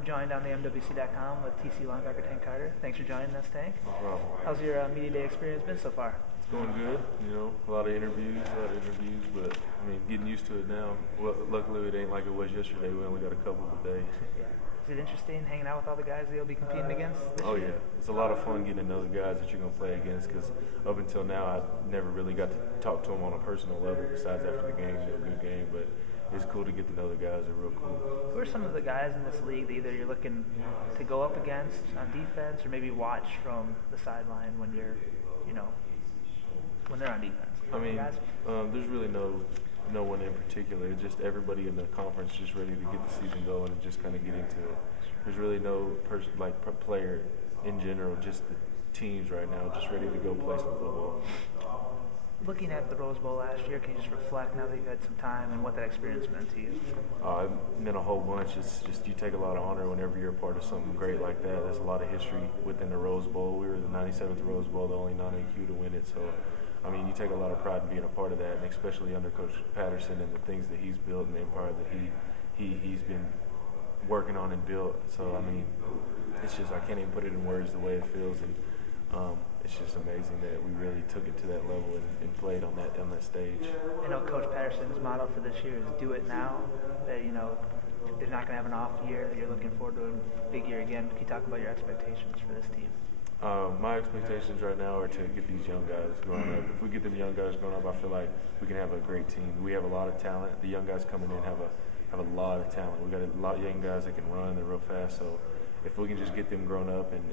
We're joined on the MWC.com with TCU linebacker Tank Carter. Thanks for joining us, Tank. No problem. How's your media day experience been so far? It's going good. You know, a lot of interviews, but I mean, getting used to it now. Well, luckily, it ain't like it was yesterday. We only got a couple today. Yeah. Is it interesting hanging out with all the guys that you'll be competing against this Oh year? yeah, it's a lot of fun getting to know the guys that you're gonna play against. Because up until now, I never really got to talk to them on a personal level. Besides after the game, they're a good game, but it's cool to get to know the guys. They're real cool. Who are some of the guys in this league that either you're looking to go up against on defense, or maybe watch from the sideline when you're, when they're on defense? I mean, guys? There's really no one in particular. It's just everybody in the conference just ready to get the season going and just kind of get into it. There's really no person player in general, just the teams right now just ready to go play some football. Looking at the Rose Bowl last year, can you just reflect now that you've had some time and what that experience meant to you? It meant a whole bunch. It's just you take a lot of honor whenever you're a part of something great like that. There's a lot of history within the Rose Bowl. We were the 97th Rose Bowl, the only non-AQ to win it. So, I mean, you take a lot of pride in being a part of that, and especially under Coach Patterson and the things that he's built and the empire that he's been working on and built. So, I mean, it's just I can't even put it in words the way it feels, and it's just amazing that we really took it to that level and played on that stage. I know Coach Patterson's motto for this year is "Do it now." That they're not going to have an off year. That you're looking forward to a big year again. Can you talk about your expectations for this team? My expectations right now are to get these young guys growing up. If we get them young guys growing up, I feel like we can have a great team. We have a lot of talent. The young guys coming in have a lot of talent. We got a lot of young guys that can run. They're real fast. So if we can just get them grown up and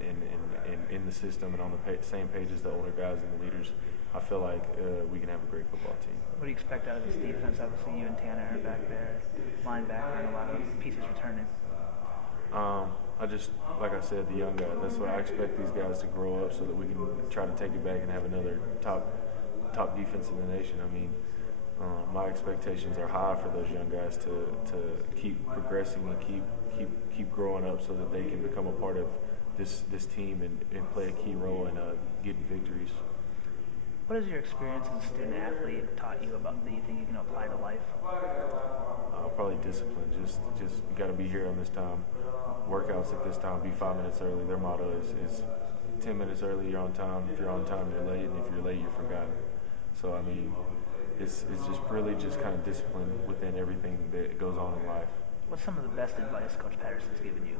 in the system and on the same page as the older guys and the leaders, I feel like we can have a great football team. What do you expect out of this defense? Obviously, you and Tanner are back there, linebacker, and a lot of pieces returning. Like I said, the young guys. That's what I expect these guys to grow up so that we can try to take it back and have another top defense in the nation. I mean, my expectations are high for those young guys to keep progressing and keep growing up so that they can become a part of this team and play a key role in getting victories. What has your experience as a student athlete taught you about that you think you can apply to life? Probably discipline. Just you got to be here on this time. Workouts at this time. Be 5 minutes early. Their motto is 10 minutes early, you're on time. If you're on time, you're late, and if you're late, you're forgotten. So I mean, it's just really just kind of discipline within everything that goes on in life. What's some of the best advice Coach Patterson's given you?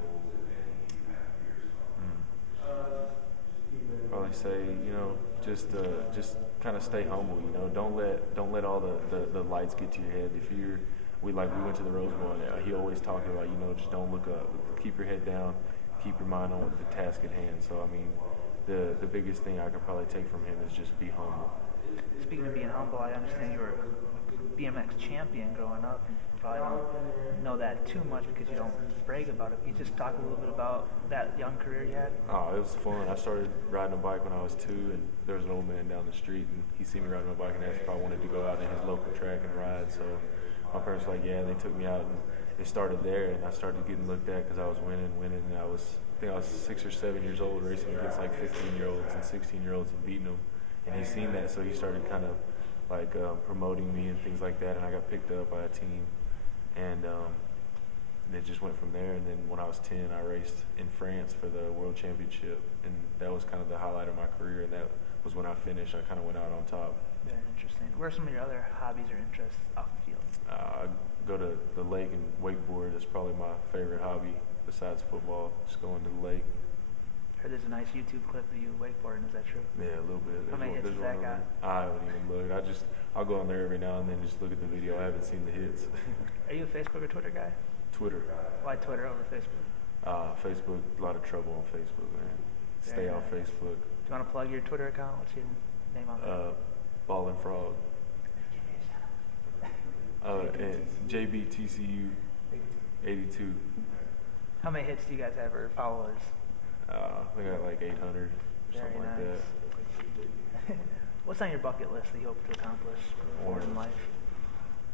Probably say, just kind of stay humble. Don't let all the lights get to your head. We went to the Rose Bowl, and he always talked about, just don't look up. Keep your head down. Keep your mind on the task at hand. So I mean, the biggest thing I could probably take from him is just be humble. Speaking of being humble, I understand you were a BMX champion growing up, and you probably don't know that too much because you don't brag about it. Can you just talk a little bit about that young career you had? Oh, it was fun. I started riding a bike when I was 2, and there was an old man down the street, and he seen me riding my bike and asked if I wanted to go out in his local track and ride. So my parents were like, yeah, and they took me out, and it started there, and I started getting looked at because I was winning, and I think I was 6 or 7 years old racing against 15-year-olds and 16-year-olds and beating them. And he seen that, so he started kind of promoting me and things like that, and I got picked up by a team, and it just went from there. And then when I was 10, I raced in France for the World Championship, and that was kind of the highlight of my career, and that was when I finished. I kind of went out on top. Very interesting. What are some of your other hobbies or interests off the field? I go to the lake and wakeboard. That's probably my favorite hobby besides football, just going to the lake. Heard there's a nice YouTube clip of you wakeboarding. Is that true? Yeah, a little bit. How many hits has that got? I haven't even looked. I'll go on there every now and then just look at the video. I haven't seen the hits. Are you a Facebook or Twitter guy? Twitter. Why Twitter over Facebook? Facebook, a lot of trouble on Facebook, man. Stay off Facebook. Do you want to plug your Twitter account? What's your name on there? Ball and Frog. And JB TCU 82. How many hits do you guys have or followers? I got like 800 or something like that. What's on your bucket list that you hope to accomplish forward in life?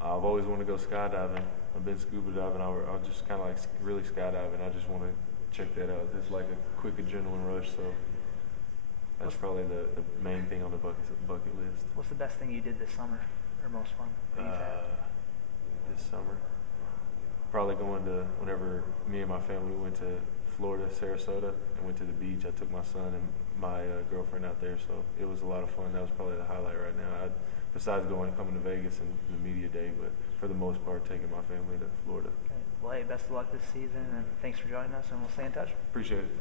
I've always wanted to go skydiving. I've been scuba diving. I'll just kind of like really skydiving. I just want to check that out. It's like a quick adrenaline rush, so that's probably the main thing on the bucket list. What's the best thing you did this summer, or most fun that you've had? This summer, probably going to, whenever me and my family went to Florida, Sarasota, and went to the beach, I took my son and my girlfriend out there, so it was a lot of fun. That was probably the highlight right now. Besides coming to Vegas and the media day, but for the most part, taking my family to Florida. Okay. Well, hey, best of luck this season, and thanks for joining us, and we'll stay in touch. Appreciate it.